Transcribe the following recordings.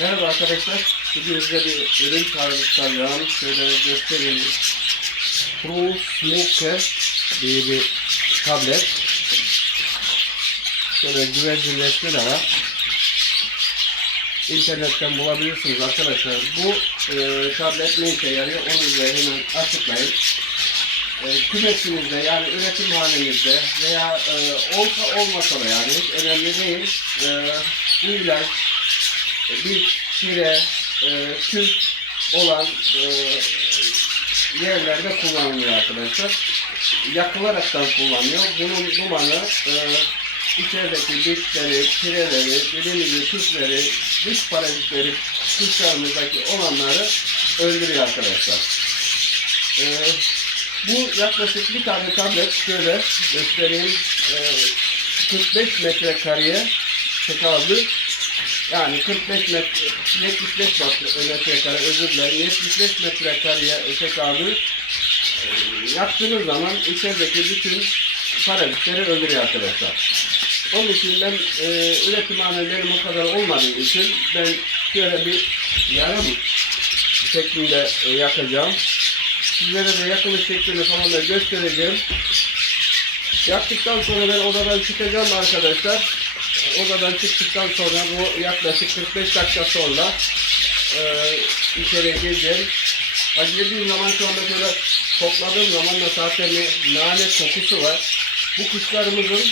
Merhaba arkadaşlar. Bugün size bir ürün tanıtacağım. Şöyle göstereyim. Pro Smoke diye bir tablet. Şöyle güvercin resmi de var. İnternetten bulabilirsiniz arkadaşlar. Bu e, tablet ne işe yarıyor onu size hemen açıklayayım. E, kümesinizde yani üretim halinizde veya e, olsa olmasa da yani hiç önemli değil. E, bu ilaç bir şire, e, tüp olan e, yerlerde kullanılıyor arkadaşlar. Yakılaraktan kullanılıyor. Bunun dumanı e, içerideki bitleri, pireleri, dediğimiz gibi tüpleri, dış parazitleri, kuşlarımızdaki olanları öldürüyor arkadaşlar. E, bu yaklaşık bir tane tablet şöyle göstereyim. E, 45 metrekareye tekabül yani 45 metre, 75 metrekare özür dilerim, 75 metrekareye tekabül e, yaptığınız zaman içerideki bütün parazitleri öldürüyor arkadaşlar. Onun için ben e, üretim benim o kadar olmadığı için ben şöyle bir yarım şeklinde e, yakacağım. Sizlere de yakılış şeklini falan da göstereceğim. Yaktıktan sonra ben odadan çıkacağım arkadaşlar odadan çıktıktan sonra bu yaklaşık 45 dakika sonra e, içeriye gireceğim. Ha, girdiğim zaman anda şöyle topladığım zaman da zaten bir nane kokusu var. Bu kuşlarımızın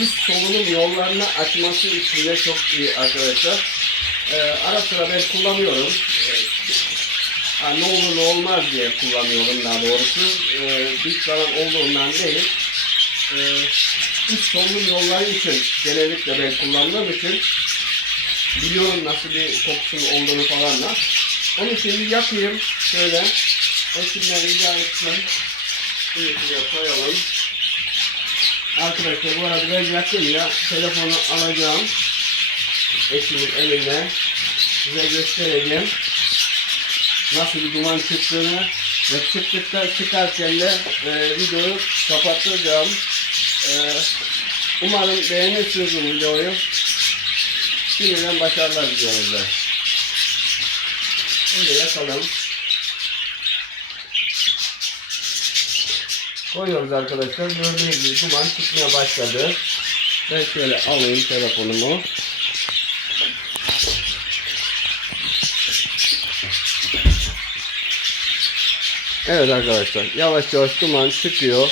üst solunum yollarını açması için de çok iyi arkadaşlar. E, ara sıra ben kullanıyorum. E, ne olur ne olmaz diye kullanıyorum daha doğrusu. E, bir zaman olduğundan değil. E, üst solunum yolları için genellikle ben kullandığım için biliyorum nasıl bir kokusunun olduğunu falan da. Onun için bir yakayım şöyle. Eşimden rica etmem. Şuraya koyalım. Arkadaşlar bu arada ben yakayım ya. Telefonu alacağım. Eşimin elinden. Size göstereceğim. Nasıl bir duman çıktığını ve çıktıktan çıkarken de e, videoyu kapattıracağım. Ee, umarım beğenirsiniz bu videoyu. Şimdiden başarılar diliyorum ben. Şimdi yakalım. Koyuyoruz arkadaşlar. Gördüğünüz gibi duman çıkmaya başladı. Ben şöyle alayım telefonumu. Evet arkadaşlar yavaş yavaş duman çıkıyor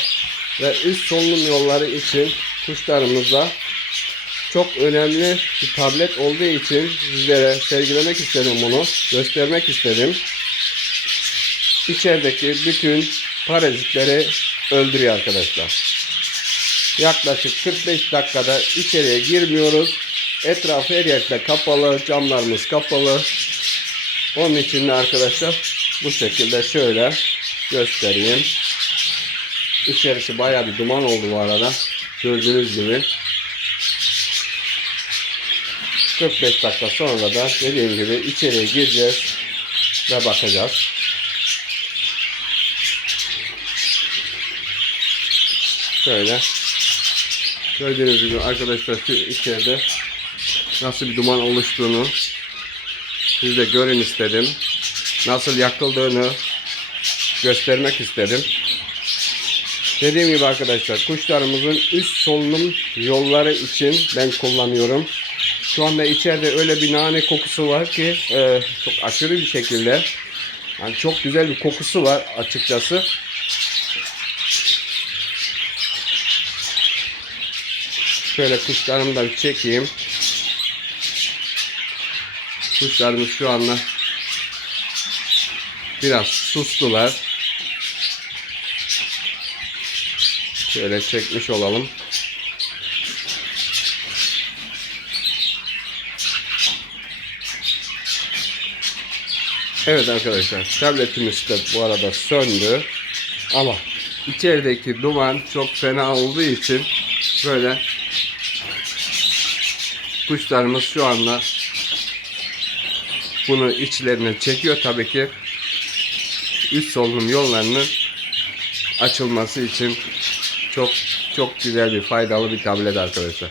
ve üst solunum yolları için kuşlarımızda çok önemli bir tablet olduğu için sizlere sergilemek istedim bunu. Göstermek istedim. İçerideki bütün parazitleri öldürüyor arkadaşlar. Yaklaşık 45 dakikada içeriye girmiyoruz. Etrafı her yerde kapalı, camlarımız kapalı. Onun için de arkadaşlar bu şekilde şöyle göstereyim. İçerisi bayağı bir duman oldu bu arada. Gördüğünüz gibi. 45 dakika sonra da dediğim gibi içeriye gireceğiz ve bakacağız. Şöyle. Gördüğünüz gibi arkadaşlar şu içeride nasıl bir duman oluştuğunu siz de görün istedim. Nasıl yakıldığını göstermek istedim. Dediğim gibi arkadaşlar kuşlarımızın üst solunum yolları için ben kullanıyorum. Şu anda içeride öyle bir nane kokusu var ki e, çok aşırı bir şekilde yani çok güzel bir kokusu var açıkçası. Şöyle kuşlarımı da bir çekeyim. Kuşlarımız şu anda biraz sustular. Şöyle çekmiş olalım. Evet arkadaşlar tabletimiz de bu arada söndü. Ama içerideki duman çok fena olduğu için böyle kuşlarımız şu anda bunu içlerine çekiyor tabii ki üst solunum yollarının açılması için çok çok güzel bir faydalı bir tablet arkadaşlar.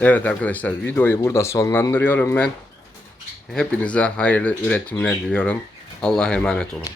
Evet arkadaşlar videoyu burada sonlandırıyorum ben. Hepinize hayırlı üretimler diliyorum. Allah'a emanet olun.